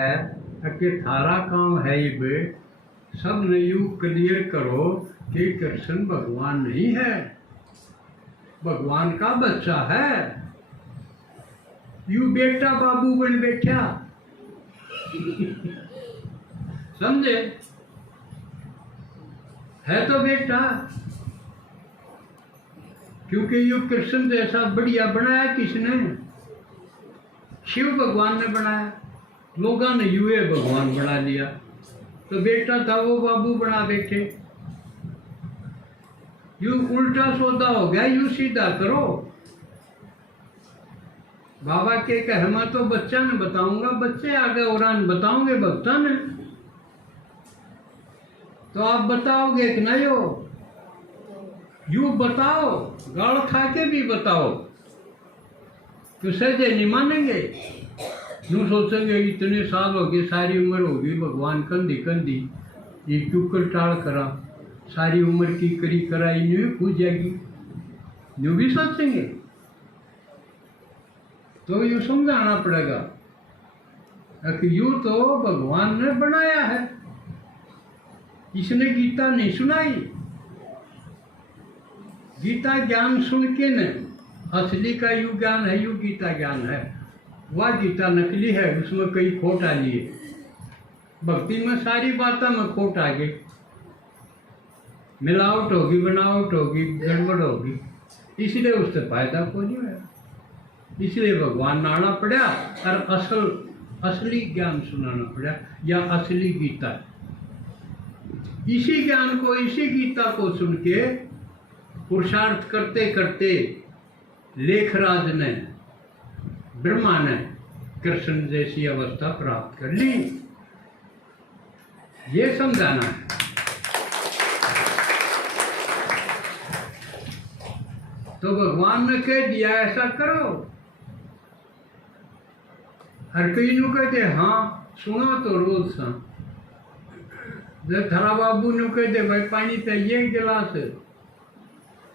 है कि थारा काम है ये बे सब ने यू क्लियर करो कि कृष्ण भगवान नहीं है, भगवान का बच्चा है। यू बेटा बाबू बन बैठा समझे, है तो बेटा, क्योंकि यू कृष्ण जैसा बढ़िया बनाया किसने? शिव भगवान ने बनाया, लोगों ने यूए भगवान बना लिया, तो बेटा था वो बाबू बना बैठे। यू उल्टा सौदा हो गया, यू सीधा करो। बाबा के कहमा तो बच्चा ने बताऊंगा, बच्चे आगे और बताओगे भक्ता ने, तो आप बताओगे कि नहीं हो? यू बताओ, गाल खा के भी बताओ, तो सहजे नहीं मानेंगे। यूँ सोचेंगे इतने साल हो गए, सारी उम्र होगी, भगवान कंधी कंधी ये चुकर टाल करा, सारी उम्र की करी कराई यूँ पूछ जाएगी, यूँ भी सोचेंगे। तो यूँ समझाना पड़ेगा कि यूँ तो भगवान ने बनाया है, इसने गीता नहीं सुनाई। गीता ज्ञान सुन के न, असली का यू ज्ञान है, यू गीता ज्ञान है। वह गीता नकली है, उसमें कई खोट आ लिए, भक्ति में सारी बातों में खोट आ गई, मिलावट होगी, बनावट होगी, गड़बड़ होगी, इसलिए उससे फायदा कोई नहीं है। इसलिए भगवान नाना पड़ा और असली ज्ञान सुनाना पड़ा, या असली गीता। इसी ज्ञान को, इसी गीता को सुन के पुरुषार्थ करते करते लेखराज ने, ब्रह्मा ने कृष्ण जैसी अवस्था प्राप्त कर ली। ये समझाना है। तो भगवान ने कह दिया ऐसा करो, हर कई नु कहते हाँ सुनो तो रोज सा, जब थारा बाबू नु कहते भाई पानी पिए गिलास,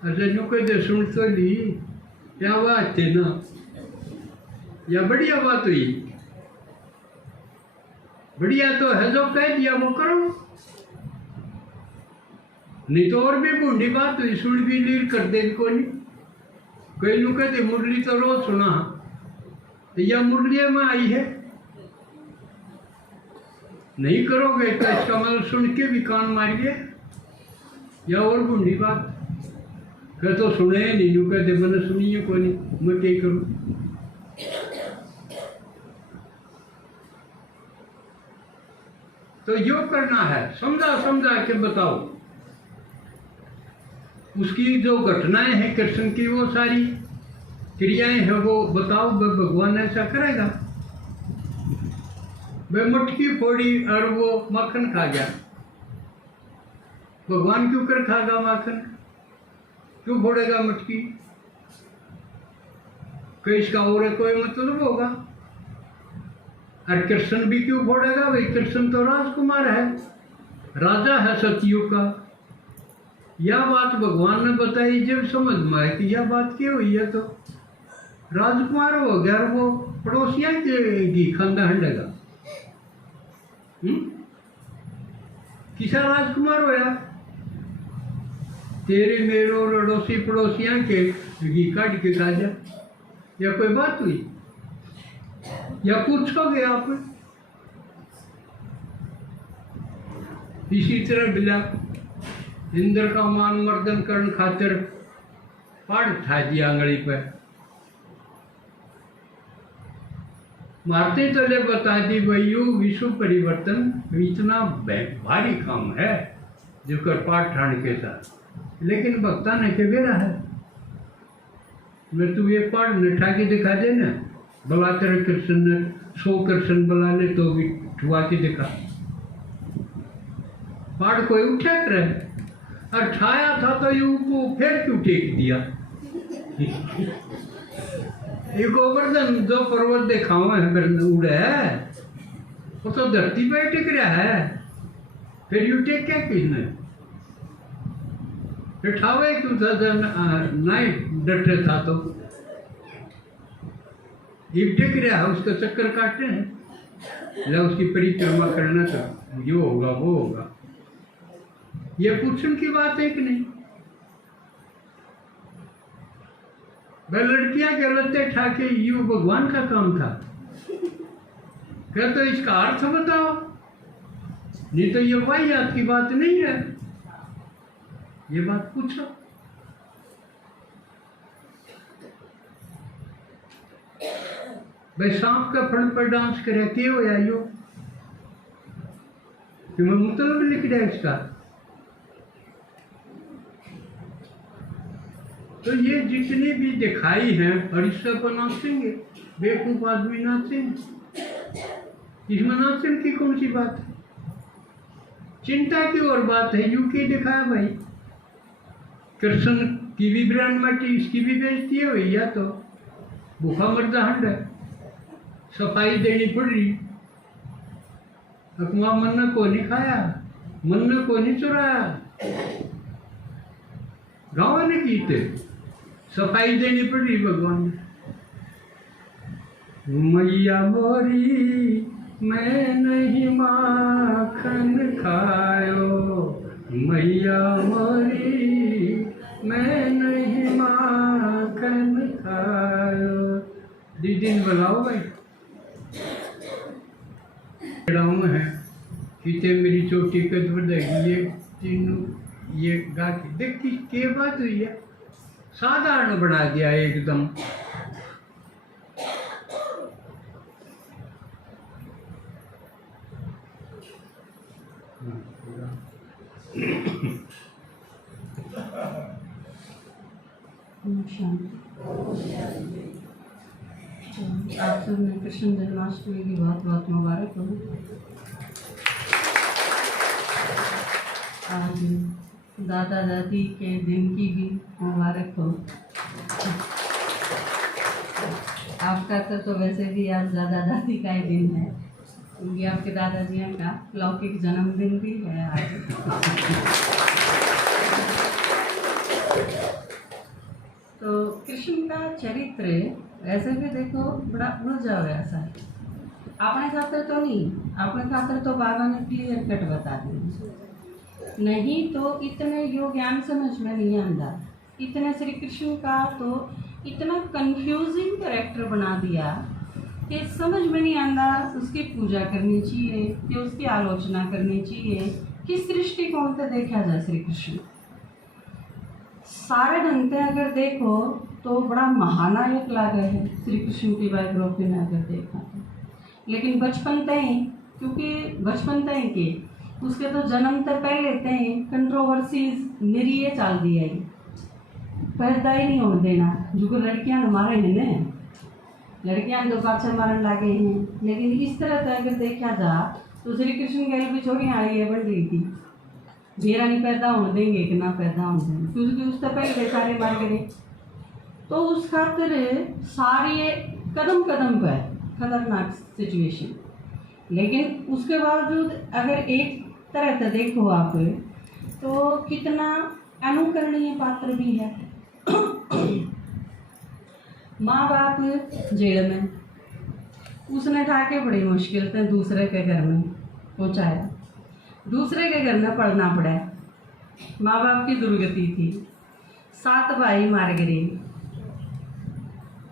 अच्छा नु कहते सुन तो ली, क्या बात थे ना, या बढ़िया बात हुई, बढ़िया तो है जो कह दिया वो करो, नहीं तो और भी बूढ़ी बात हुई, सुन भी लीर कर दे को नहीं। कई लोग कहते मुरली तो रोज सुना, तो यह मुरली में आई है, नहीं करोगे तो इसका मतलब सुन के भी कान मारिए, या और बूढ़ी बात कह तो सुने नहीं, यूँ कहते मैंने सुनी है कोई नहीं, मैं क्या करूँ। तो यो करना है, समझा समझा के बताओ। उसकी जो घटनाएं हैं कृष्ण की, वो सारी क्रियाएं हैं, वो बताओ, भगवान ऐसा करेगा। वे मटकी फोड़ी और वो माखन खा गया, भगवान क्यों कर खागा माखन, क्यों फोड़ेगा मटकी? कोई इसका और कोई मतलब होगा। और कृष्ण भी क्यों फोड़ेगा? भाई कृष्ण तो राजकुमार है, राजा है सतयुग का। यह बात भगवान ने बताई, जब समझ में आए कि यह बात क्यों हुई है, तो राजकुमार हो गया, वो पड़ोसिया की खांदा हंडेगा। किसा राजकुमार होया? तेरे मेरो रड़ोसी पड़ोसिया के घी काट के खा जा, या कोई बात हुई? या पूछोगे आप? इसी तरह बिला इंद्र का मान मर्दन करने खातिर पाड़ उठा दिया आंगली पे, मारते चले बता दी भाई विश्व परिवर्तन इतना भारी काम है जो कर पाठ ठाण के साथ, लेकिन भक्ता ने के बेरा है, मैं तू ये पाठ निठा के दिखा दे ना, बुला तेरे कृष्ण ने 100 कृष्ण बुला ले तो भी ठुआ के दिखा, पाठ कोई उठा करे, और ठाया था तो यू को फिर क्यों टेक दिया? ये गोवर्धन जो पर्वत दिखाओ है उड़े है, वो तो धरती पे टिक रहा है, फिर यू टेक क्या किसने? फिर ठावे क्यों था? नहीं डटे था तो ये टिक रहा है, उसका चक्कर काटते हैं। ला उसकी परिक्रमा करना तो यो होगा वो होगा, ये पूछने की बात है कि नहीं? वह लड़कियां गलत ठाके यू भगवान का काम था, क्या तो इसका अर्थ बताओ, नहीं तो ये वाहियात की बात नहीं है, ये बात पूछो। भाई सांप का फण पर डांस करे के हो या यो कि मैं मतलब लिख दिया इसका। तो ये जितने भी दिखाई हैं और इससे अपन नाचेंगे, बेवकूफ आदमी नाचेंगे, इसमें नाचने की कौन सी बात है? चिंता की और बात है, यू के दिखाया भाई, कृष्ण की भी ब्रांड माटी, इसकी भी बेइज्जती है भैया, तो भूखा मरदा हंड है, सफाई देनी पड़ रही, अकमा मन्ना को नहीं खाया, मन्ना को नहीं चुराया, गाँव ने की थे, सफाई देनी पड़ रही भगवान। मैया मोरी मैं नहीं माखन खायो, मैया मोरी मैं नहीं माखन खायो। दिन बुलाओ भाई, है किते मेरी चोटी कद बढ़ेगी, ये तीनों ये गा के देख के बात हुई है, साधारण बना दिया एकदम। आप सब ने कृष्ण जन्माष्टमी की बहुत बहुत मुबारक हो। आज दादा दादी के दिन की भी मुबारक हो। आपका तो वैसे भी आज दादा दादी का ही दिन है, क्योंकि आपके दादाजी का लौकिक जन्मदिन भी है आज। तो कृष्ण का चरित्र ऐसे भी देखो बड़ा उलझा हुआ सा है। अपने खातर तो नहीं, अपने खातर तो बाबा ने क्लियर कट बता दिया, नहीं तो इतने योग ज्ञान समझ में नहीं आता, इतने श्री कृष्ण का तो इतना कंफ्यूजिंग कैरेक्टर बना दिया कि समझ में नहीं आता उसकी पूजा करनी चाहिए कि उसकी आलोचना करनी चाहिए, किस दृष्टिकोण से देखा जाए श्री कृष्ण। सारे ढंग से अगर देखो तो बड़ा महानायक लागे है श्री कृष्ण की बायोग्राफी में अगर देखा तो, लेकिन बचपन तय, क्योंकि बचपन तय के उसके तो जन्म तक पहले तय कंट्रोवर्सीज निरीय चाल दिया है, पैदा ही नहीं होने देना, जो लड़कियां मारे हैं न, लड़कियां तो पाछे मारन लागे हैं। लेकिन इस तरह से अगर देखा जा तो श्री कृष्ण गैल भी छोड़ी आई है बन रही थी, मेरा नहीं पैदा होने देंगे कि ना पैदा होने देंगे, क्योंकि उससे पहले सारे मार गए। तो उस खातिर सारे कदम कदम पर खतरनाक सिचुएशन, लेकिन उसके बावजूद अगर एक तरह से देखो आप तो कितना अनुकरणीय पात्र भी है। माँ बाप जेल में, उसने ठाके बड़ी मुश्किल से दूसरे के घर में पहुँचाया, दूसरे के घर में पढ़ना पड़ा, माँ बाप की दुर्गति थी, 7 भाई मार गए।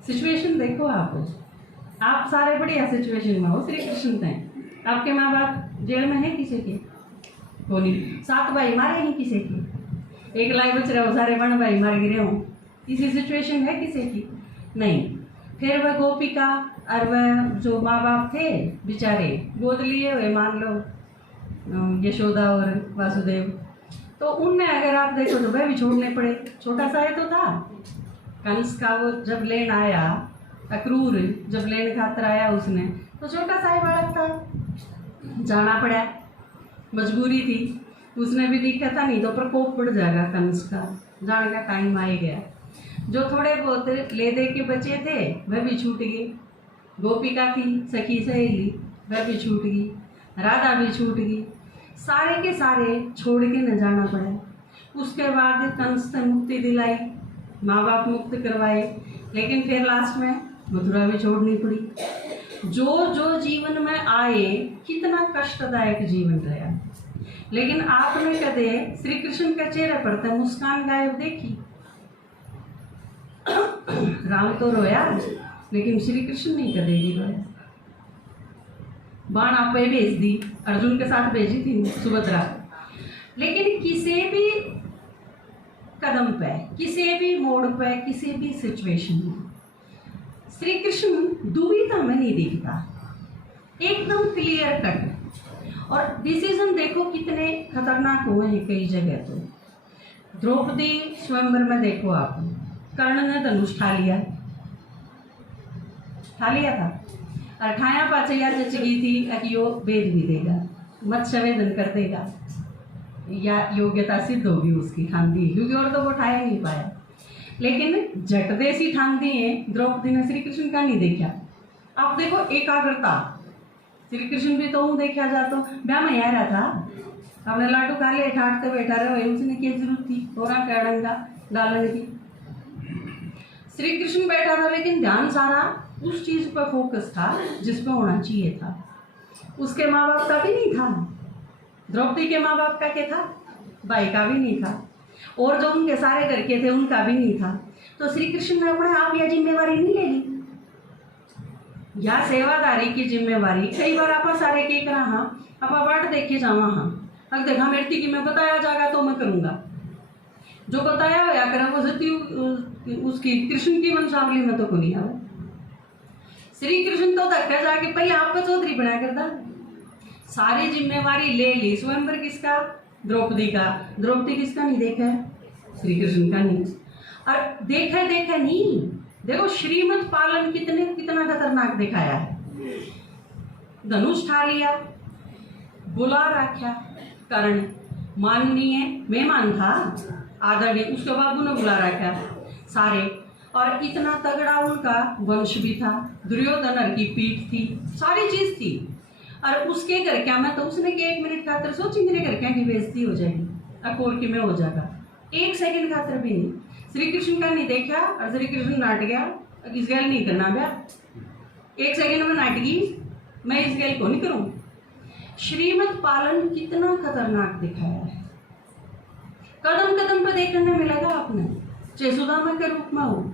सिचुएशन देखो आप सारे बढ़िया सिचुएशन में हो, श्री कृष्ण थे, आपके माँ बाप जेल में है किसी के वो नहीं, 7 भाई मारे हैं किसी के, एक लाई बच रहे हो, सारे 1 भाई मार गिरे हो, किसी सिचुएशन है किसी की नहीं। फिर वह गोपिका और वह जो माँ बाप थे बेचारे गोद लिए हुए, मान लो यशोदा और वासुदेव, तो उनने अगर आप देखो तो वह भी छोड़ने पड़े। छोटा सा है तो था कंस का, वो जब लेन आया, अक्रूर जब लेन खातर आया उसने, तो छोटा सा बालक था, जाना पड़ा, मजबूरी थी, उसने भी लिखा था नहीं तो प्रकोप बढ़ जाएगा कंस का, जाने का टाइम आ गया। जो थोड़े बहुत ले दे के बचे थे वह भी छूट गए, गोपिका थी सखी सहेली वह भी छूट गई, राधा भी छूट गई, सारे के सारे छोड़ के न जाना पड़ा। उसके बाद कंस से मुक्ति दिलाई, माँ बाप मुक्त करवाए, लेकिन फिर लास्ट में मथुरा भी छोड़नी पड़ी। जो जो जीवन में आए कितना कष्टदायक जीवन रहा, लेकिन आपने कदे श्री कृष्ण के चेहरे पर तो मुस्कान गायब देखी। राम तो रोया लेकिन श्री कृष्ण नहीं कदे भी रोया। बाण आप पे भेज दी, अर्जुन के साथ भेजी थी सुभद्रा, लेकिन किसी भी कदम पे, किसी भी मोड़ पे, किसी भी सिचुएशन में श्री कृष्ण दुविधा में नहीं दिखता, एकदम क्लियर कट। और डिसीजन देखो कितने खतरनाक हुए हैं कई जगह। तो द्रौपदी स्वयंवर में देखो आप, कर्ण ने धनुष ठा लिया था, और ठाया पाचैया जच गई थी कि यो वेद भी देगा, मत्स्य वेदन कर देगा, या योग्यता सिद्ध होगी उसकी, ठान दी, क्योंकि और तो वो ठाया नहीं पाया। लेकिन झट देसी ठान दी है द्रौपदी ने, श्री कृष्ण का नहीं देखा। आप देखो एकाग्रता, श्री कृष्ण भी तो हूँ देखा जाता ब्याह में आ रहा था, अपने लाटू खा ले ठाटते बैठा रहे, उसने क्या जरूरत थी थोड़ा कैडंगा डालने की। श्री कृष्ण बैठा था लेकिन ध्यान सारा उस चीज पर फोकस था जिस पर होना चाहिए था। उसके माँ बाप का भी नहीं था, द्रौपदी के माँ बाप का क्या था, भाई का भी नहीं था, और जो उनके सारे घर के थे उनका भी नहीं था। तो श्री कृष्ण ने अपने आप यह जिम्मेवारी नहीं ले ली, या सेवादारी की जिम्मेवारी। कई बार आप सारे के करा हाँ आप बाट देखे जावा हाँ, अगर देखा मेरी की मैं बताया जाएगा तो मैं करूँगा, जो बताया होया करा वो सती उसकी कृष्ण की वंशावली में तो को नहीं आवे। श्री कृष्ण तो धक्का जाके पहले आप चौधरी बना कर दा, सारी जिम्मेवारी ले ली। स्वयंवर किसका, द्रौपदी का। द्रौपदी किसका नहीं देखा है, श्री कृष्ण का नहीं। और देखा नहीं, देखो श्रीमत पालन कितना खतरनाक दिखाया है। धनुष ठा लिया, बुला रखा कर्ण, माननीय मेहमान था आदरणीय, उसके बाबू ने बुला रखा सारे, और इतना तगड़ा उनका वंश भी था, दुर्योधन की पीठ थी, सारी चीज थी। और उसके घर क्या मैं तो उसने के 1 मिनट खातर सोची मेरे घर क्या की बेइज्जती हो जाएगी, अकोर की में हो जाएगा, 1 सेकंड खातर भी नहीं। श्री कृष्ण का नहीं देखा और श्री कृष्ण नाट गया, इस गैल नहीं करना ब्याह, 1 सेकंड में नाट गई, मैं इस गैल को नहीं करूँ। श्रीमत पालन कितना खतरनाक दिखाया है, कदम कदम पर देखने मिलेगा आपने, चाहे सुदामा के रूप में हो,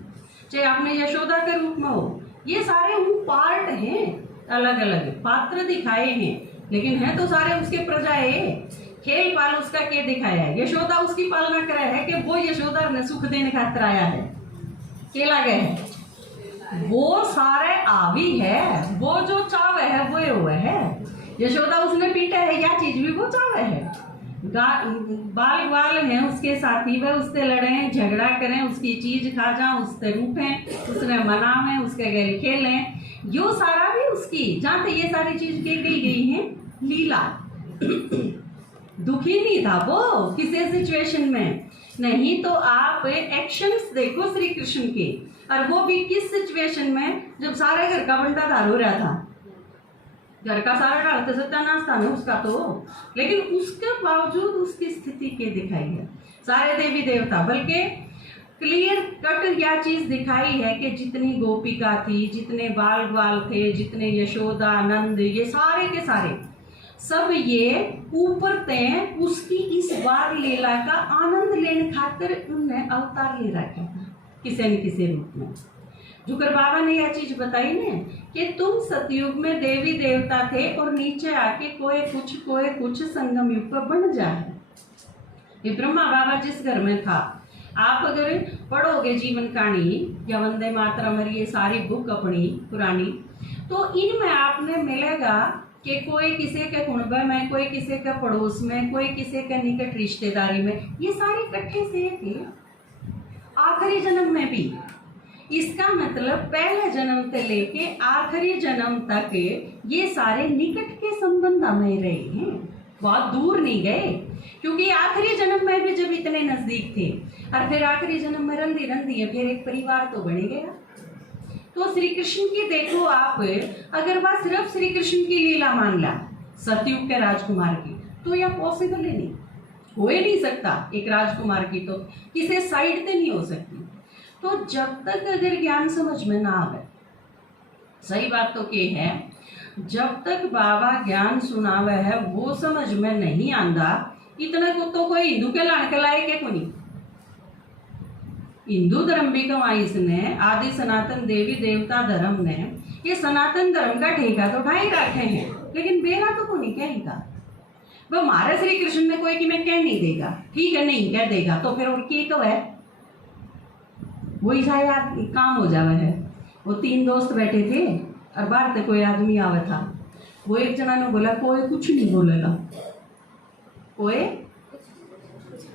चाहे आपने यशोदा के रूप में हो, ये सारे वो पार्ट हैं, अलग अलग पात्र दिखाए हैं, लेकिन है तो सारे उसके प्रजाए। खेल पाल उसका क्या दिखाया है, यशोदा उसकी पालना करा है कि वो यशोदा ने सुख देने खातिर आया है, केला गया है, वो सारे आवी है, वो जो चाव है वो है। यशोदा उसने पीटा है, या चीज भी वो चाव है। बाल बाल हैं उसके साथी, वह उससे लड़े झगड़ा करें, उसकी चीज खा जाए, उससे रूठें, उसने मनावें, उसके गैर खेलें, यो सारा भी उसकी। जहाँ तक ये सारी चीज की गई हैं लीला। दुखी नहीं था वो किसी सिचुएशन में, नहीं तो आप एक्शंस देखो श्री कृष्ण के, और वो भी किस सिचुएशन में, जब सारे घर का बंटाधार हो रहा था, घर का सारा डालते सत्यानाश था ना उसका तो, लेकिन उसके बावजूद उसकी स्थिति के दिखाई है सारे देवी देवता, बल्कि क्लियर कट यह चीज दिखाई है कि जितनी गोपिका थी, जितने बाल ग्वाल थे, जितने यशोदा नंद, ये सारे के सारे सब ये ऊपर तय उसकी इस बार लीला का आनंद लेने खातिर उनने अवतार ले रखा था किसी न किसी रूप में। जुकर बाबा ने यह चीज बताई ने कि तुम सतयुग में देवी देवता थे और नीचे आके कोई कुछ संगम युग पर बन जाए। ये ब्रह्मा बाबा जिस घर में था, आप अगर पढ़ोगे जीवन कहानी या वंदे मातरम ये सारी बुक अपनी पुरानी, तो इनमें आपने मिलेगा कि कोई किसी के कुणब में, कोई किसी के पड़ोस में, कोई किसी के निकट रिश्तेदारी में, ये सारे इकट्ठे से थे आखिरी जन्म में भी। इसका मतलब पहले जन्म से लेके आखिरी जन्म तक ये सारे निकट के संबंध में रहे हैं, बहुत दूर नहीं गए, क्योंकि आखिरी जन्म में भी जब इतने नजदीक थे और फिर आखिरी जन्म में रंधी है, फिर एक परिवार तो बने गया। तो श्री कृष्ण की देखो आप, अगर बात सिर्फ श्री कृष्ण की लीला मान ला सतयुग के राजकुमार की, तो यह पॉसिबल ही नहीं, हो ही नहीं सकता। एक राजकुमार की तो किसी साइड से नहीं हो सकती। तो जब तक अगर ज्ञान समझ में ना आवे, सही बात तो ये है, जब तक बाबा ज्ञान सुनावे है वो समझ में नहीं आंदा, इतना को तो कोई हिंदू के लाने के लायक है को नहीं। हिंदू धर्म भी कमाई इसने, आदि सनातन देवी देवता धर्म ने ये सनातन धर्म का ठेका तो उठा ही रखे हैं, लेकिन बेरा तो को नहीं कहेगा। वो हमारे श्री कृष्ण ने कोई कि मैं कह नहीं देगा, ठीक है नहीं कह देगा तो फिर और की तो है वही सा यार काम हो जावे है। वो 3 दोस्त बैठे थे और बाहर से कोई आदमी आवे था, वो एक जना ने बोला कोई कुछ नहीं बोलेगा, कोई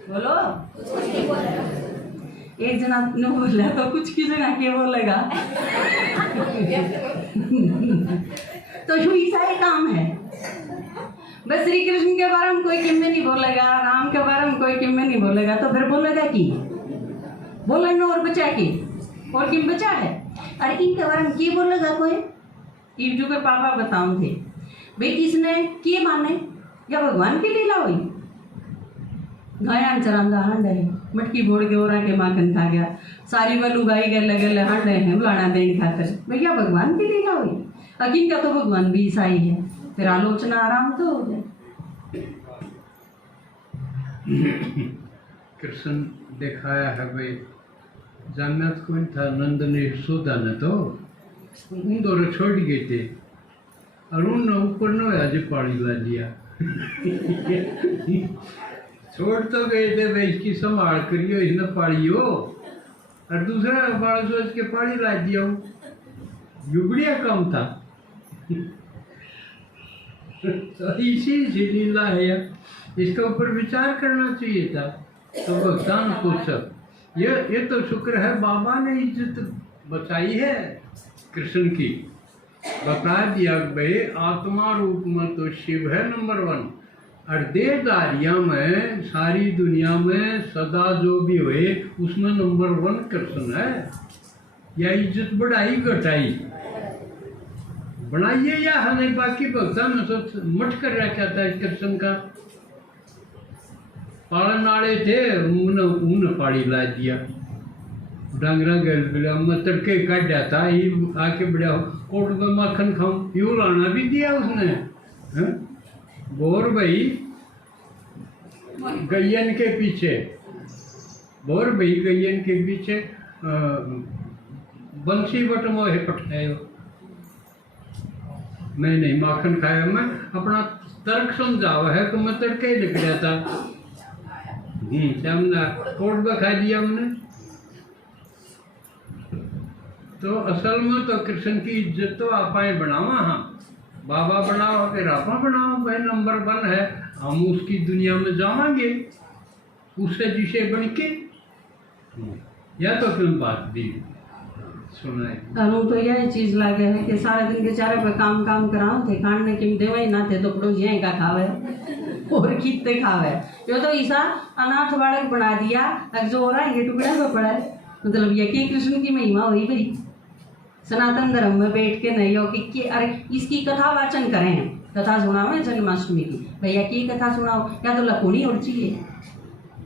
बोलो एक जना ने बोला तो कुछ की जगह के बोलेगा तो ऐसा ही काम है। बस श्री कृष्ण के बारे में कोई किम्मे नहीं बोलेगा, राम के बारे में कोई किम्मे नहीं बोलेगा, तो फिर बोलेगा कि बोलना और बचा की और किम बचा है। अरे इनके बारे में की बोलेगा कोई, इर्जू के पापा बताऊं थे भाई इसने की माने या भगवान की लीला हुई। गाय चरांदा हंड है, मटकी बोड़ के और के माखन खा गया, सारी वालू गाई गले गले हंड है बुलाना देने खातर, भैया भगवान की लीला हुई। अकिन का तो भगवान भी ईसाई है, फिर आलोचना आराम तो हो जाए। कृष्ण दिखाया है भाई, जन्नत कौन था, नंद ने यशोदा ने तो उन दोनों छोड़ गए थे और उन ऊपर न आज पानी ला दिया छोड़ तो गए थे भाई, इसकी संभाल करियो, इसने पालियो, और दूसरा बाल सोच के पानी ला दिया, युगड़िया कम था तो इसी लीला है यार, इसके ऊपर विचार करना चाहिए था। तो भगवान को सब ये तो शुक्र है बाबा ने इज्जत बचाई है कृष्ण की, बता दिया भाई आत्मा रूप में तो शिव है नंबर 1, और देहदारियां में सारी दुनिया में सदा जो भी हुए उसमें नंबर 1 कृष्ण है। या इज्जत बढ़ाई घटाई बनाइए या हमें, बाकी भगवान ने तो मठ कर रखा था कृष्ण का। पालन वाले थे उन पाड़ी ला दिया, डांगरा गल बिला मैं तड़के काट जाता ही आके बढ़िया कोट में माखन खाऊं, यूं लाना भी दिया उसने है? बोर भाई गैयन के पीछे, बोर भाई गैयन के पीछे बंसी बट मोहे पठाए, नहीं माखन खाया, मैं अपना तर्क समझावा है कि मैं तड़के ही लिख रहा था, कोट में खा दिया हमने। तो असल में तो कृष्ण की इज्जत तो आप बनावा, हाँ बाबा बनाओ फिर आप बनाओ भाई, नंबर 1 है, हम उसकी दुनिया में जावांगे उससे जिसे बन के, या तो फिर बात भी सुनाए। अनु तो यही चीज लागे है कि सारे दिन बेचारे पे काम कराओ थे, खाने के देवा ही ना थे तो पड़ोसियाँ का खावे और कितने खावे। यो तो ईसा अनाथ बालक बना दिया, अब जो हो रहा है ये टुकड़े में पड़ा है, मतलब ये कि कृष्ण की महिमा हुई भाई। सनातन धर्म में बैठ के नहीं हो कि अरे इसकी कथा वाचन करें, कथा सुनाओ जन्माष्टमी की, भैया की कथा सुनाओ, या तो लखोनी और चाहिए,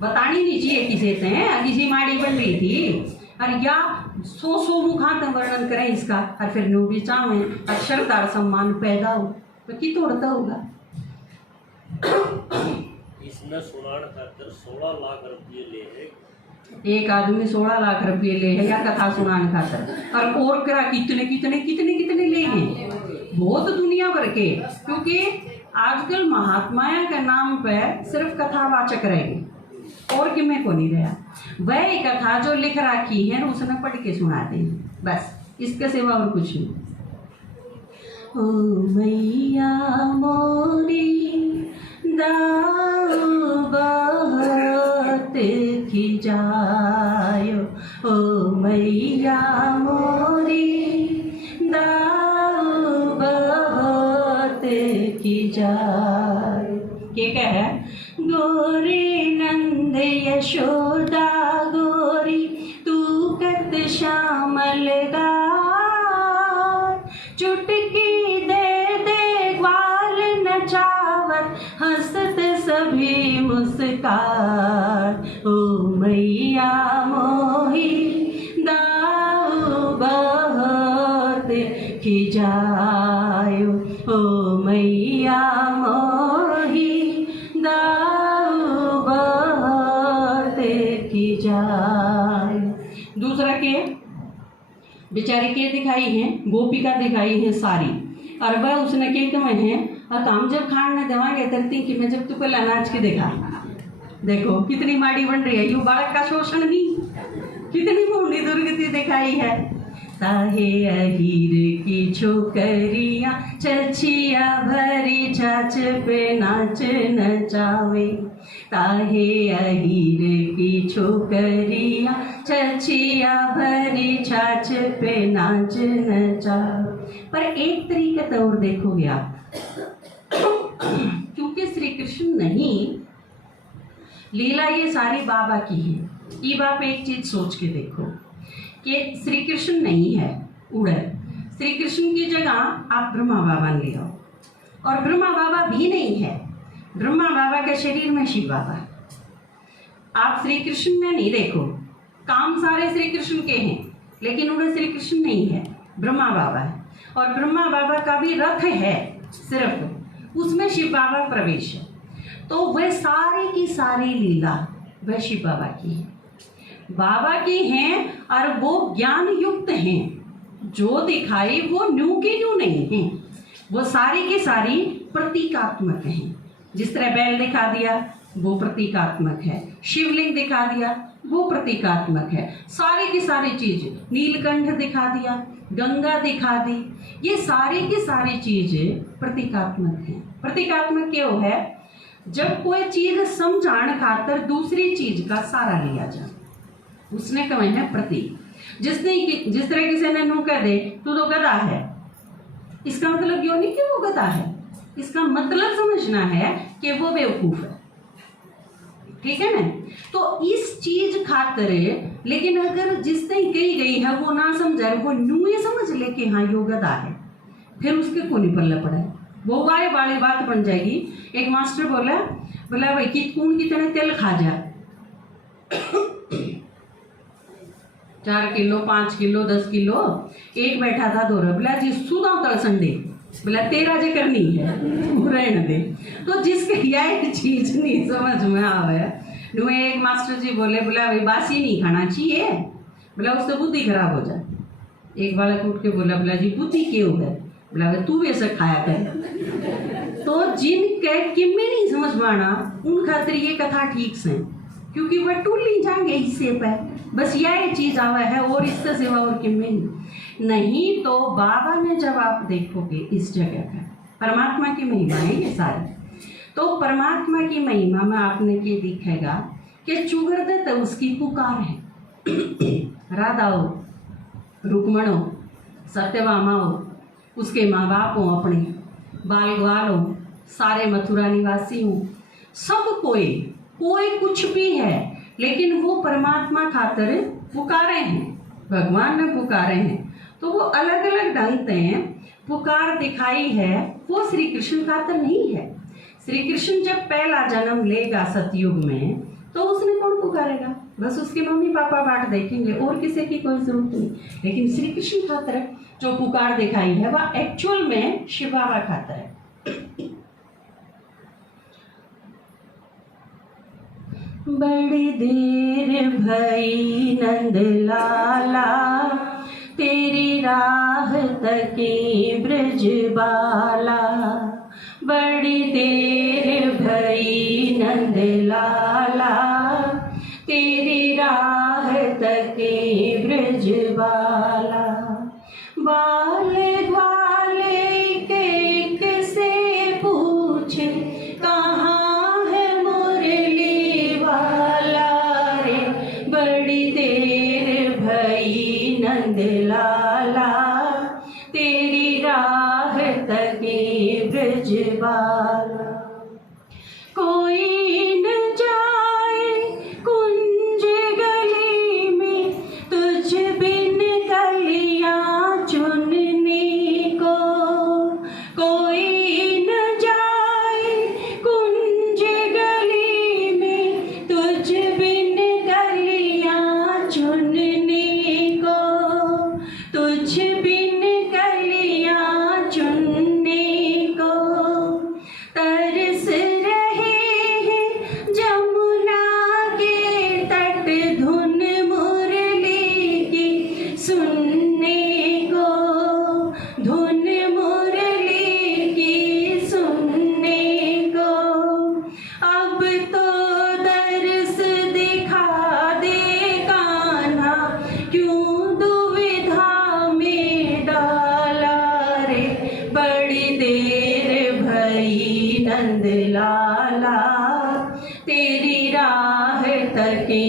बतानी नहीं चाहिए किसी से, किसी माड़ी बन रही थी और या 100 मुखांत वर्णन करें इसका, और फिर नो भी चाहें अक्षरदार सम्मान पैदा हो तो की तोड़ता होगा। इसने सुनान खातर 16 लाख रुपये ले है, एक आदमी 16 लाख रुपये ले है या कथा सुनाने खातर, और करा कितने ले हैं, बहुत दुनिया भर के, क्योंकि आजकल महात्माया के नाम पे सिर्फ कथावाचक रहेंगे और कि मैं को नहीं रहा, वह कथा जो लिख रखी है उसने पढ़ के सुनाते हैं बस, इसके सिवा और कुछ नहीं। ओ मैया मोरी दाऊ बहुत खिजायो, ओ मैया मोरी दाऊ बहुत खिजायो। क्या कह है, गोरी नंद यशोदा गोरी तू कत श्यामल गाय, चुटकी दे ग्वाल नचावत हंसत सभी मुस्कान, ओ मैया मोही दाऊ बहुत देखी जायो ओ मैया मोही दाऊ बहुत देखी जायो। दूसरा के बेचारी के दिखाई है, गोपिका दिखाई है सारी, और वह उसने के कमे है और काम जब खाने देवांगे तरती कि मैं जब तू पहले नाच के देखा, देखो कितनी माड़ी बन रही है, यू बालक का शोषण नहीं, कितनी बूढ़ी दुर्गति दिखाई है। ताहे अहीर की छोकरियाँ चचिया भरी छाछ पे नाच नचावे, ताहे अहीर की छोकरियाँ चचिया भरी छाछ पे नाच नचावे। पर एक तरीके तो और देखोगे आप, क्योंकि श्री कृष्ण नहीं, लीला ये सारी बाबा की है। ये आप एक चीज सोच के देखो कि श्री कृष्ण नहीं है उड़े, श्री कृष्ण की जगह आप ब्रह्मा बाबा ले आओ, और ब्रह्मा बाबा भी नहीं है, ब्रह्मा बाबा के शरीर में शिव बाबा है। आप श्री कृष्ण में नहीं देखो, काम सारे श्री कृष्ण के हैं, लेकिन उन्हें श्री कृष्ण नहीं है, ब्रह्मा बाबा है। और ब्रह्मा बाबा का भी रथ है सिर्फ, उसमें शिव बाबा प्रवेश है। तो वह सारी की सारी लीला वह शिव बाबा की है, बाबा की हैं, और वो ज्ञान युक्त हैं। जो दिखाई वो न्यू की न्यू नहीं है, वो सारी की सारी प्रतीकात्मक हैं। जिस तरह बैल दिखा दिया वो प्रतीकात्मक है, शिवलिंग दिखा दिया वो प्रतीकात्मक है, सारी की सारी चीज, नीलकंठ दिखा दिया, गंगा दिखा दी, ये सारी की सारी चीजें प्रतीकात्मक है। प्रतीकात्मक क्यों है? जब कोई चीज समझाने खातर दूसरी चीज का सहारा लिया जाए, उसने कहा है प्रतीक। जिस तरह किसी ने नू कह दे तू तो गधा है, इसका मतलब क्यों नहीं कि वो गधा है, इसका मतलब समझना है कि वो बेवकूफ है, ठीक है ना। तो इस चीज खातिर, लेकिन अगर जिसने कही गई है वो ना समझाए, वो न्यू ही समझ ले कि हाँ यो गधा है, फिर उसके को नहीं पल्ले पड़ा है, वो वाले वाली बात बन जाएगी। एक मास्टर बोला भाई कि कौन कितने तेल खा जा, 4 किलो 5 किलो 10 किलो, एक बैठा था दो बोला जी सुधा तल संडे, बोला तेरा जे करनी है रहने दे। तो जिसके यह चीज नहीं समझ में आवे, एक मास्टर जी बोला भाई बासी नहीं खाना चाहिए, बोला उससे बुद्धि खराब हो जाए। एक बालक उठ के बोला जी बुद्धि क्यों है, बोला तू भी ऐसा खाया कर। तो जिनके किम्मे नहीं समझ में आना उन खातिर ये कथा ठीक से, क्योंकि वह टूल नहीं जाएंगे इससे पे, बस यह चीज आवा है और इससे सिवा और किम्मे नहीं। तो बाबा ने जब आप देखोगे इस जगह पर परमात्मा की महिमा है ये सारी, तो परमात्मा की महिमा में आपने ये दिखेगा कि चुगरदे तो उसकी पुकार है, राधा हो, रुक्मण हो, सत्यभामा हो, उसके माँ बाप हो, अपने बाल ग्वाल हो, सारे मथुरा निवासी हो, सब कोई कुछ भी है, लेकिन वो परमात्मा खातिर पुकारे हैं, भगवान ने पुकारे हैं। तो वो अलग अलग ढंग से पुकार दिखाई है, वो श्री कृष्ण खातिर नहीं है। श्री कृष्ण जब पहला जन्म लेगा सतयुग में, तो उसने कौन पुकारेगा? बस उसके मम्मी पापा बाट देखेंगे, और किसी की कोई जरूरत नहीं। लेकिन श्री कृष्ण खातिर जो पुकार दिखाई है वह एक्चुअल में शिव बाबा खातिर है। बड़ी देर भई नंद लाला, तेरी राह तके ब्रज बाला, बड़ी देर भई नंद लाला, तेरी राह तके ब्रज बाला, बाले बाले के से पूछे कहाँ है मुरली वाला रे, बड़ी देर भई नंद लाला, तेरी राह तके ब्रज बाला, कोई न जाए कुंज गली में तुझ बिन कलियां चुनने को, कोई न जाए कुंज गली में तुझ बिन कलियां चुनने को, तुझ बिन कलियां नंद लाला, तेरी राह तके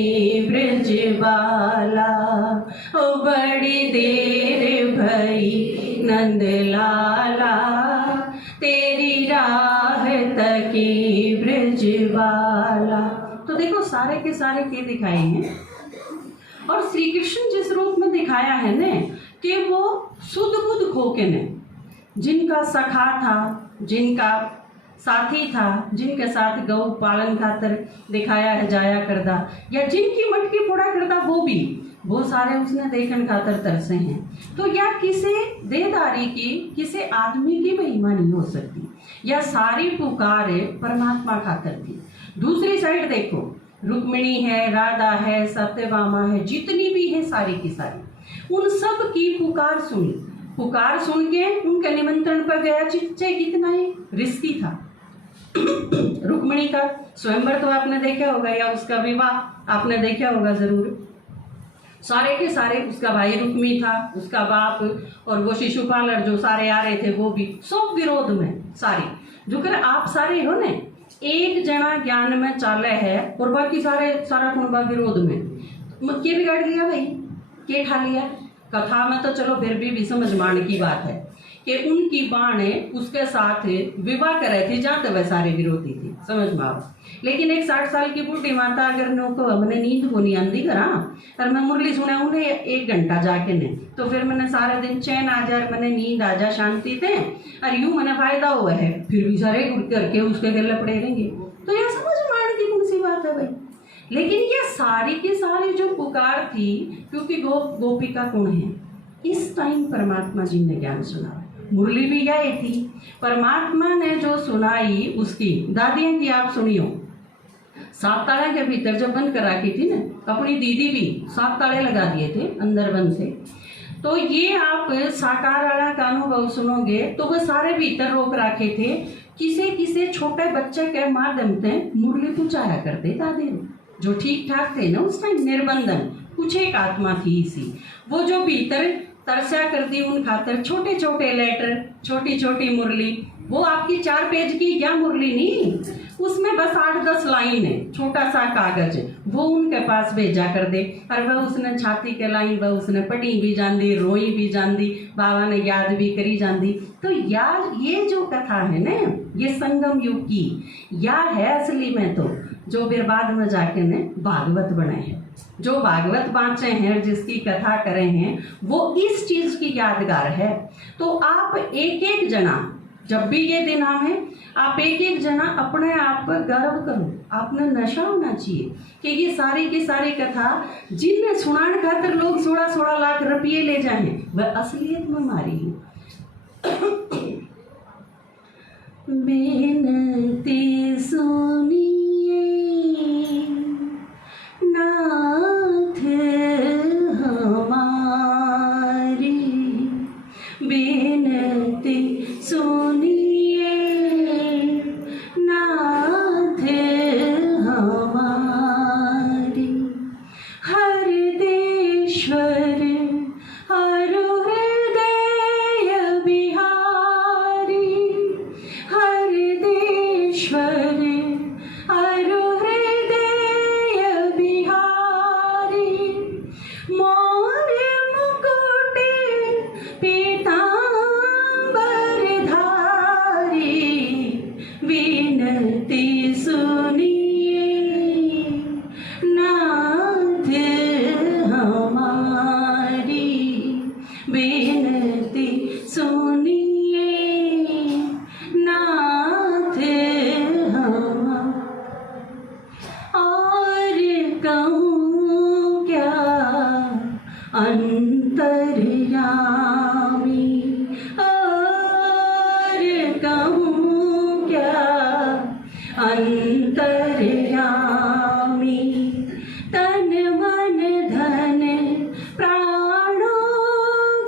ब्रज बाला। ओ बड़ी देर भई नंद लाला, तेरी राह तके ब्रज बाला। तो देखो सारे के सारे के दिखाए हैं, और श्री कृष्ण जिस रूप में दिखाया है ने कि वो सुध बुध खो के ने, जिनका सखा था, जिनका साथी था, जिनके साथ गौ पालन खातर दिखाया है जाया करदा, या जिनकी मटकी फोड़ा करदा, वो सारे उसने देखन खातर तरसे हैं। तो या किसी देदारी की, किसी आदमी की महिमा नहीं हो सकती, या सारी पुकार परमात्मा खातर थी। दूसरी साइड देखो, रुक्मिणी है, राधा है, सत्यभामा है, जितनी भी है सारी की सारी, उन सब की पुकार सुनी। पुकार सुन के उनके निमंत्रण पर गया, चिच्चे कितना ही रिस्की था। रुक्मिणी का स्वयंवर तो आपने देखा होगा, या उसका विवाह आपने देखा होगा जरूर। सारे के सारे, उसका भाई रुक्मी था, उसका बाप, और वो शिशुपाल जो सारे आ रहे थे वो भी, सब विरोध में सारे। जो कर आप सारे हो ने, एक जना ज्ञान में चाले है और बाकी सारा कुंबा विरोध में, के बिगाड़ लिया भाई, के खा लिया। कथा में तो चलो फिर भी समझ मान की बात है कि उनकी बाणे उसके साथ विवाह करे थी, जहाँ तक वह सारे विरोधी थी, समझ में आओ। लेकिन एक 60 साल की बूढ़ी माता अगर नो मैंने नींद को नहीं आंदी करा, और मैं मुरली सुना उन्हें 1 घंटा जाके ने, तो फिर मैंने सारे दिन चैन आ जाए, मैंने नींद आ जा, शांति थे, और यूं मैंने फायदा हुआ है, फिर भी सारे करके उसके गले पड़े रहेंगे। तो यह समझ मान की कौन सी बात है भाई। लेकिन ये सारी की सारी जो पुकार थी, क्योंकि गोपिका कौन है, इस टाइम परमात्मा जी ने ज्ञान सुना। मुरली भी गई थी, परमात्मा ने जो सुनाई उसकी दादियां की आप सुनियो। 7 ताले के भीतर जब बंद करा की थी ना, अपनी दीदी भी 7 ताले लगा दिए थे अंदर बंद से। तो ये आप साकार वाला का अनुभव सुनोगे तो वो सारे भीतर रोक रखे थे, किसी छोटे बच्चे के माध्यम से मुरली पूछाया करते दादी, जो ठीक ठाक थे ना उस टाइम, निर्बंधन कुछ एक आत्मा थी इसी, वो जो भीतर तरसा कर दी उन खातर छोटे छोटे लेटर, छोटी छोटी मुरली। वो आपकी 4 पेज की या मुरली नहीं, उसमें बस 8-10 लाइन है, छोटा सा कागज, वो उनके पास भेजा कर दे, और वह उसने छाती के लाइन वह उसने पढ़ी भी जाती, रोई भी जाती, बाबा ने याद भी करी जाती। तो यार ये जो कथा है ना, ये संगम युग की या है असली में, तो जो फिर बाद में जाके ने भागवत बनाए हैं, जो भागवत बाँचे हैं, जिसकी कथा करे हैं, वो इस चीज की यादगार है। तो आप एक एक जना, जब भी ये दिन आवे, आप एक एक जना अपने आप पर गर्व करो, आपने नशा होना चाहिए कि ये सारी की सारी कथा जिनने सुनाने खातर लोग 16-16 लाख रुपये ले जाए, वह असलियत में मारी है। बेनती सुनिए नाथ हमारी, बेनती सुनिए नाथ हमारी। हरदेश्वर हरु हृदय बिहारी, हरदेश्वर हरु हृदय बिहारी। मोर मुकुट पीतांबर धारी, विनती सुनिए नाथ हमारी, विनती सुनिए नाथ हमारी। और कहूँ क्या अंतर्यामी, और कहूँ क्या अंतर्यामी। तन मन धन प्राणों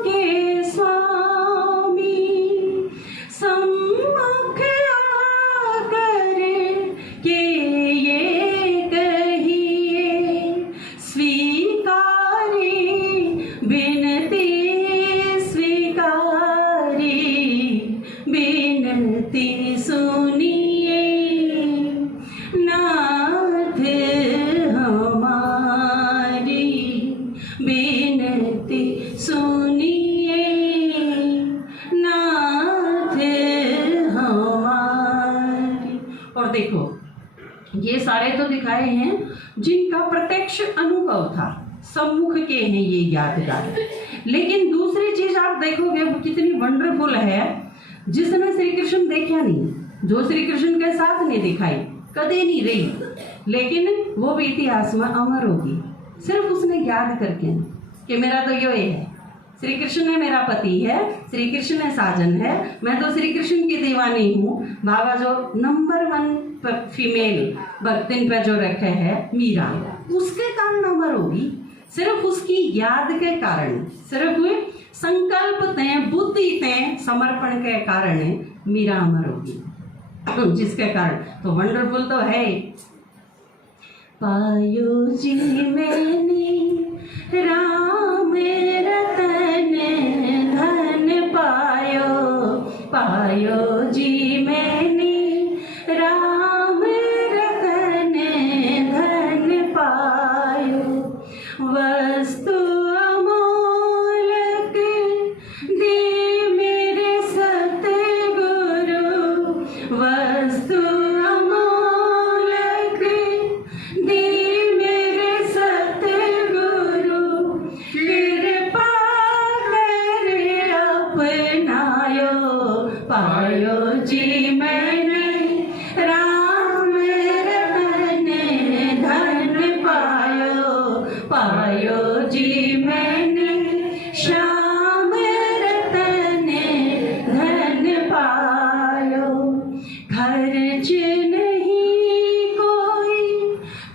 के स्वामी, सम्मुख आकर के ये कहिए, स्वीकारी बिनती स्वीकारी, बिनती सुनिए और देखो ये सारे तो दिखाए हैं जिनका प्रत्यक्ष अनुभव था, सम्मुख के हैं ये यादगार। लेकिन दूसरी चीज आप देखोगे वो कितनी वंडरफुल है, जिसने श्री कृष्ण देखा नहीं, जो श्री कृष्ण के साथ नहीं दिखाई, कदे नहीं रही, लेकिन वो भी इतिहास में अमर होगी सिर्फ उसने याद करके कि मेरा तो ये है, श्री कृष्ण ने मेरा पति है, श्री कृष्ण ने साजन है, मैं तो श्री कृष्ण की दीवानी हूँ। बाबा जो नंबर 1 फीमेल भक्तिन पे जो रखे है मीरा, उसके कारण अमर होगी, सिर्फ उसकी याद के कारण, सिर्फ संकल्प तय बुद्धि तय समर्पण के कारण मीरा अमर होगी, जिसके कारण तो वंडरफुल तो है। पायो जी मैंने राम रतन धन पायो, पायो जी मैंने राम रतन धन पायो, वस्तु अमोलक दे मेरे सतगुरु, वस्तु अमोलक दे मेरे सतगुरु, कृपा कर अपनायो, पायो जी मैंने राम रतन धन पायो, पायो जी मैंने श्याम रतन धन पायो, खर्च नहीं कोई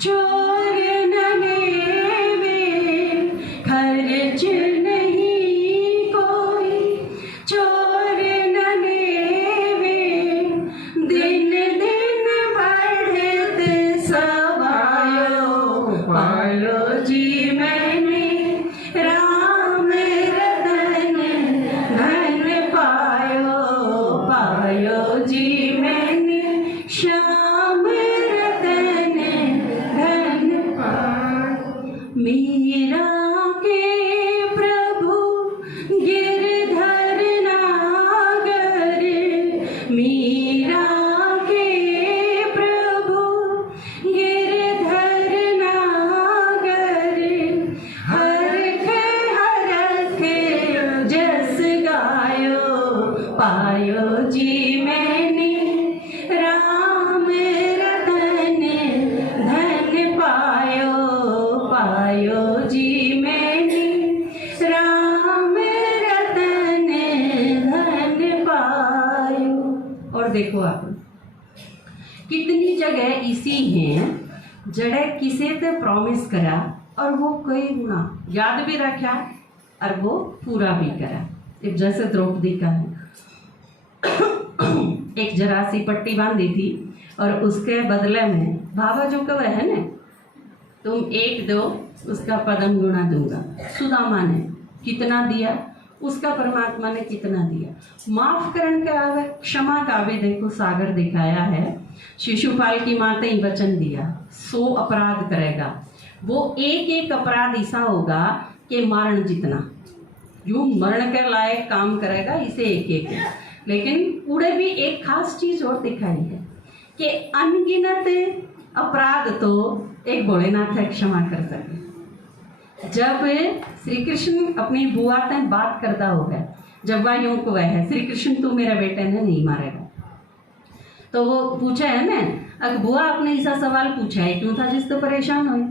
चोर न लेवे, खर्च नहीं कोई चोर न लेवे, दिन दिन बढ़त सवायो, पायो जी मैंने राम रतन धन पायो, पायो जी मैंने श्याम रतन धन पायो, मीरा के प्रभु गिरधर नागर, मीरा के प्रभु गिरधर नागर, हरख हरख जस गायो, पायो जी मैंने राम रतन धन पायो, पायो जी मैंने राम रतन धन पायो। और देखो आप कितनी जगह इसी हैं जड़े किसे ते प्रॉमिस करा और वो कई गुना याद भी रखा और वो पूरा भी करा। एक जैसे द्रौपदी का है, एक जरा सी पट्टी बांधी थी और उसके बदले में बाबा जो कव है ना, तुम एक दो उसका पदम गुणा दूंगा। सुदामा ने कितना दिया, उसका परमात्मा ने कितना दिया। माफ करण का आवे, क्षमा का भी देखो सागर दिखाया है। शिशुपाल की माता ही वचन दिया 100 अपराध करेगा, वो एक एक अपराध ऐसा होगा कि मारण जितना, यूं मरण के लायक काम करेगा इसे एक एक। लेकिन उड़े भी एक खास चीज और दिखाई है कि अनगिनत अपराध तो एक भोलेनाथ क्षमा कर सके। जब श्री कृष्ण अपनी बुआ से बात करता होगा, जब वह यूं को है श्री कृष्ण तू मेरे बेटे ने नहीं मारेगा, तो वो पूछा है ना, अगर बुआ आपने ऐसा सवाल पूछा है क्यों था जिससे परेशान हुए?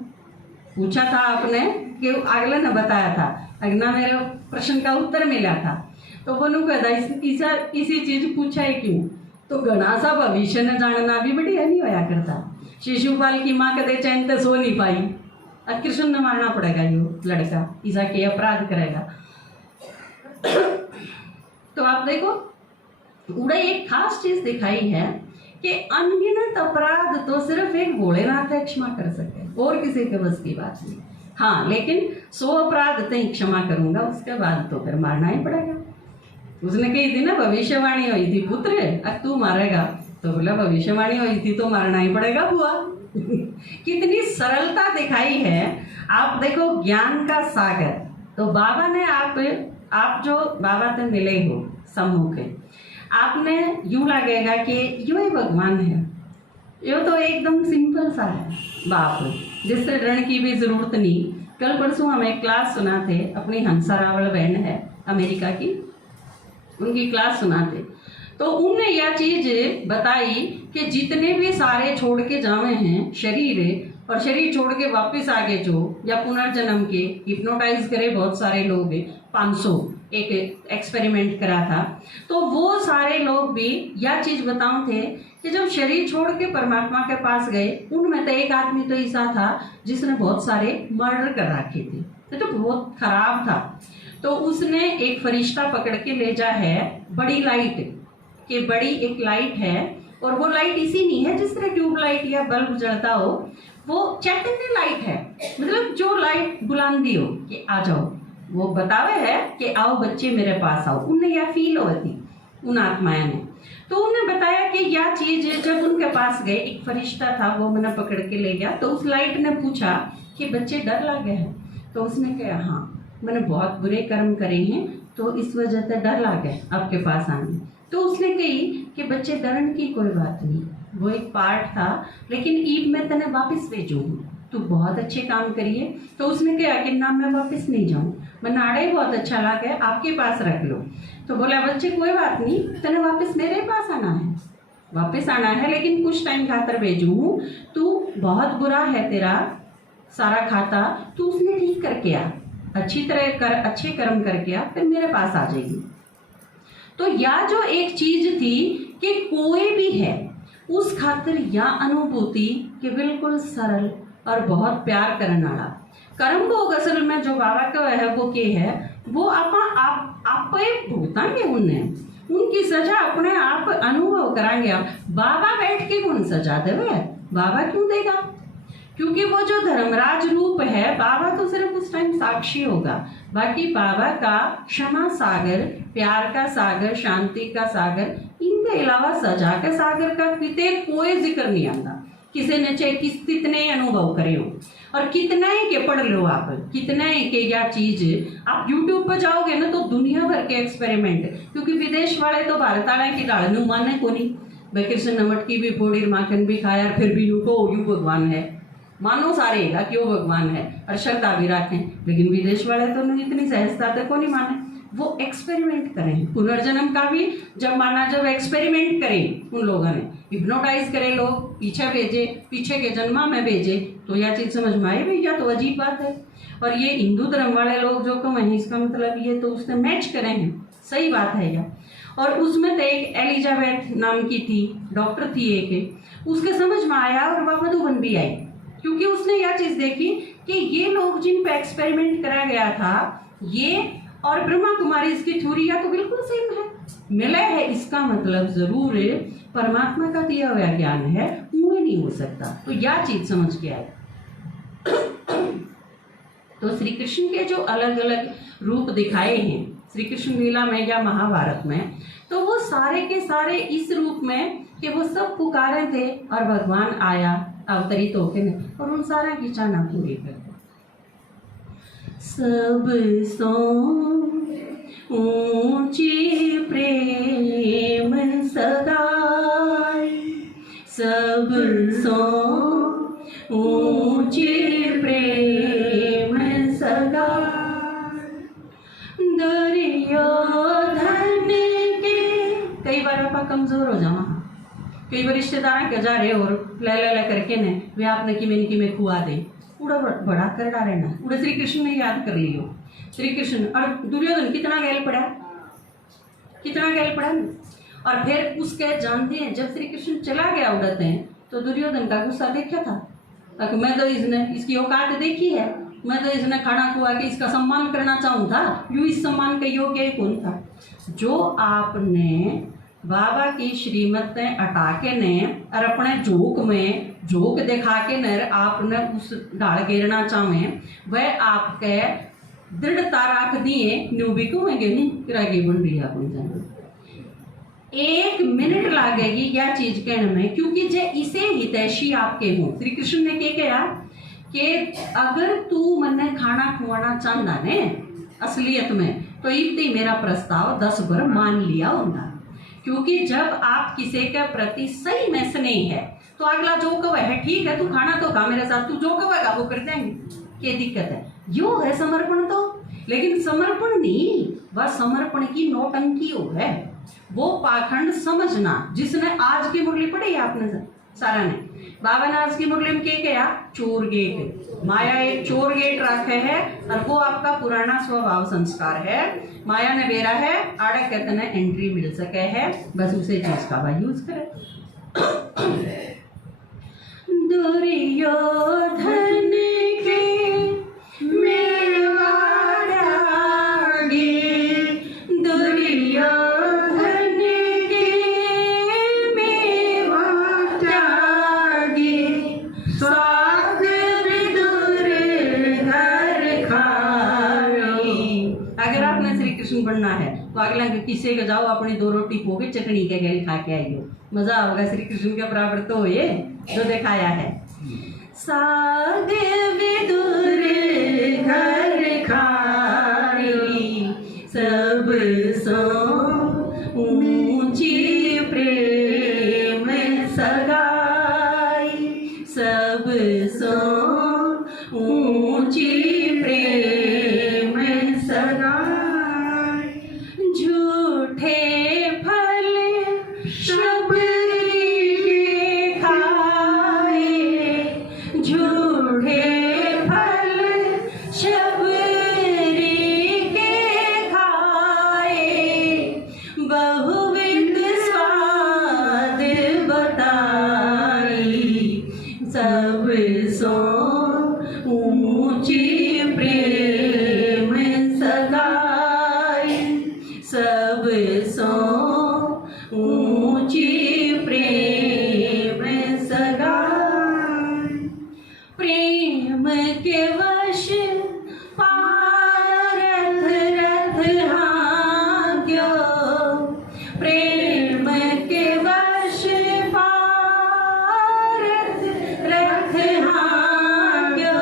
पूछा था आपने कि अगले ने बताया था, अगना मेरे प्रश्न का उत्तर मिला था, तो वो नु कहता इसी चीज पूछा है क्यों? तो घना सा भविष्य न जानना भी बढ़िया नहीं होया करता। शिशुपाल की माँ कदे चैन ते सो नहीं पाई, अब कृष्ण ने मारना पड़ेगा यो लड़का, ईसा के अपराध करेगा। तो आप देखो उड़े एक खास चीज दिखाई है कि अनगिनत अपराध तो सिर्फ एक भोलेनाथ क्षमा कर सके, और किसी के बस की बात नहीं। हाँ, लेकिन 100 अपराध तो ही क्षमा करूंगा, उसके बाद तो फिर मारना ही पड़ेगा। उसने कही थी ना, भविष्यवाणी हुई थी पुत्र अब तू मारेगा, तो बोला भविष्यवाणी हुई थी तो मारना ही पड़ेगा बुआ। कितनी सरलता दिखाई है। आप देखो ज्ञान का सागर। तो बाबा ने आप जो बाबा से मिले हो सम्मुख, आपने यूं लगेगा कि यो ही भगवान है, ये तो एकदम सिंपल सा है बाप, जिससे ऋण की भी जरूरत नहीं। कल परसों हमें क्लास सुनाते, अपनी हंसा रावल बहन है अमेरिका की, उनकी क्लास सुनाते, तो उनने यह चीज बताई कि जितने भी सारे छोड़ के जावे हैं शरीर, और शरीर छोड़ के वापस आगे जो या पुनर्जन्म के हिप्नोटाइज करे बहुत सारे लोग, 500 एक एक्सपेरिमेंट करा था, तो वो सारे लोग भी यह चीज बताऊं थे कि जब शरीर छोड़ के परमात्मा के पास गए, उनमें तो एक आदमी तो ऐसा था जिसने बहुत सारे मर्डर कर रखे थे, तो बहुत खराब था। तो उसने एक फरिश्ता पकड़ के ले जा है बड़ी लाइट के, बड़ी एक लाइट है, और वो लाइट इसी नहीं है जिस तरह ट्यूबलाइट या बल्ब जलता हो, वो चैतन्य लाइट है, मतलब जो लाइट बुलंदी हो कि आ जाओ, वो बतावे है कि आओ बच्चे मेरे पास आओ। उन्हें यह फील होती उन आत्माएं ने, तो उन्हें बताया कि यह चीज जब उनके पास गए, एक फरिश्ता था वो मैंने पकड़ के ले गया, तो उस लाइट ने पूछा कि बच्चे डर लगे हैं, तो उसने कहा हाँ मैंने बहुत बुरे कर्म करे हैं तो इस वजह से डर लगे आपके पास आने। तो उसने कही कि बच्चे डरन की कोई बात नहीं, वो एक पार्ट था, लेकिन ईद में तने वापस भेजू, तू बहुत अच्छे काम करिए। तो उसने कहा कि ना मैं वापस नहीं जाऊँ, मैं नाड़े बहुत अच्छा लगा है, आपके पास रख लो। तो बोला बच्चे कोई बात नहीं, तने वापस मेरे पास आना है, वापस आना है, लेकिन कुछ टाइम खातर भेजू हूँ, तू बहुत बुरा है तेरा सारा खाता, तू उसने ठीक करके आ, अच्छी तरह कर, अच्छे कर्म करके आ, फिर मेरे पास आ जाएगी। तो यह जो एक चीज थी कि कोई भी है उस खातिर या अनुभूति कि बिल्कुल सरल और बहुत प्यार करने वाला कर्म भोग असल में जो बाबा का है वो के है, वो आप भुगतांगे, उनकी सजा अपने आप अनुभव कराएंगे। बाबा बैठ के कौन सजा देवे, बाबा क्यों देगा, क्योंकि वो जो धर्मराज रूप है, बाबा तो सिर्फ उस टाइम साक्षी होगा, बाकी बाबा का क्षमा सागर, प्यार का सागर, शांति का सागर, इनके अलावा सजा के सागर का कितने कोई जिक्र नहीं आता। किसी ने चाहे कितने अनुभव करे हो और कितना ही के पढ़ लो आप, कितना ही के या चीज आप यूट्यूब पर जाओगे ना तो दुनिया भर के एक्सपेरिमेंट, क्योंकि विदेश वाले तो भारत वाले की डाल नू माने को नहीं, भाई कृष्ण नमट की भी फोड़ी माखन भी खाया फिर भी को यू भगवान है, मानो सारे का क्यों भगवान है और श्रद्धा भी रखें, लेकिन विदेश वाले तो इतनी सहजता तक को नहीं माने। वो एक्सपेरिमेंट करें, पुनर्जन्म का भी जब माना, जब एक्सपेरिमेंट करें उन लोगों ने, हिप्नोटाइज करे लोग, पीछे भेजे, पीछे के जन्मा में भेजे, तो यह चीज समझ में आई भैया, तो अजीब बात है। और ये हिंदू धर्म वाले लोग जो कम है, इसका मतलब ये तो उसने मैच करे हैं, सही बात है यह। और उसमें तो एक एलिजाबेथ नाम की थी, डॉक्टर थी एक, उसके समझ में आया और वह मधुबन भी आई, क्योंकि उसने यह चीज देखी कि ये लोग जिन पे एक्सपेरिमेंट करा गया था, ये और ब्रह्मा कुमारी इसकी थ्योरिया तो बिल्कुल सेम है, मिला है, इसका मतलब जरूर परमात्मा का दिया हुआ ज्ञान है, वो नहीं हो सकता। तो यह चीज समझ के आए। तो श्री कृष्ण के जो अलग अलग रूप दिखाए हैं श्री कृष्ण लीला में या महाभारत में, तो वो सारे के सारे इस रूप में कि वो सब पुकारे थे और भगवान आया अवतरित होके और उन सारा की चाहना पूरी कर दी। सब सो ऊंची प्रेम सगाई, सब सो ऊंची प्रेम सगाई, दुर्योधन के। कई बार आप कमजोर हो जाओ, कई बार रिश्तेदार के जा रहे और ले करके ने वे आपने कि मैं खुआ दे, उड़ा बड़ा कर डाले ना, उड़ा श्री कृष्ण ने याद कर लियो, श्री कृष्ण और दुर्योधन कितना गैल पड़ा, कितना गैल पड़ा। और फिर उसके जानते हैं जब श्री कृष्ण चला गया उड़ते हैं, तो दुर्योधन का गुस्सा देखा था, ताकि मैं तो इसकी औकात देखी है, मैं तो इसने खाना खुआ के इसका सम्मान करना चाहूँ था, यूँ इस सम्मान के योग्य कौन था। जो आपने बाबा की श्रीमत हटा के ने और अपने झोंक में झोंक दिखा के न आपने उस डाल गिरना चाहे, वह आपके दृढ़ता रख दिए न्यू भी कहेंगे नहीं किराए बन रही है अपनी जान। 1 मिनट लगेगी यह चीज कहने में, क्योंकि जे इसे हितैषी आपके हों। श्री कृष्ण ने क्या कहा कि अगर तू मन्ने खाना खुआना चाहता ने असलियत में, तो इतनी मेरा प्रस्ताव 10 बार मान लिया होगा, क्योंकि जब आप किसी के प्रति सही में स्नेह है तो अगला जो कवे है ठीक है, तू खाना तो खा मेरे साथ, तू जो कवेगा वो कर देंगे, क्या दिक्कत है। यो है समर्पण तो। लेकिन समर्पण नहीं, वह समर्पण की नौटंकी है, वो पाखंड समझना। जिसने आज की मुरली पढ़ी है आपने सारा ने, बाबा ने आज की मुरली में क्या किया, चोर गेट, माया एक चोर गेट रखे है, और वो आपका पुराना स्वभाव संस्कार है। माया ने बेरा है आड़े कहते ने एंट्री मिल सके है, बस उसे चीज का वह यूज करे। दुर्योधन के मेवाड़ा गे, दुर्योधन के मेवाड़ा गे, साग विदुर घर खाई। अगर आपने श्री कृष्ण बनना है तो अगला किसे के जाओ, अपनी 2 रोटी पोगे चटनी के गैल खा के आइयो, मजा होगा। श्री कृष्ण के बराबर तो ये जो दिखाया है। साग विदुर घर खाई, सब सो ऊंची प्रेम सगाई, सब सो ऊंची प्रेम सगाई। झूठे फल शबरी के खाए, झूठे फल शबरी के खाए, बहुविध स्वाद बताई, सब सो ऊंची प्रेम सगाई, सब सो ऊंची प्रेम सगाई। प्रेम के वश पारथ रथ हांक्यो, प्रेम के वश पारथ रथ हांक्यो,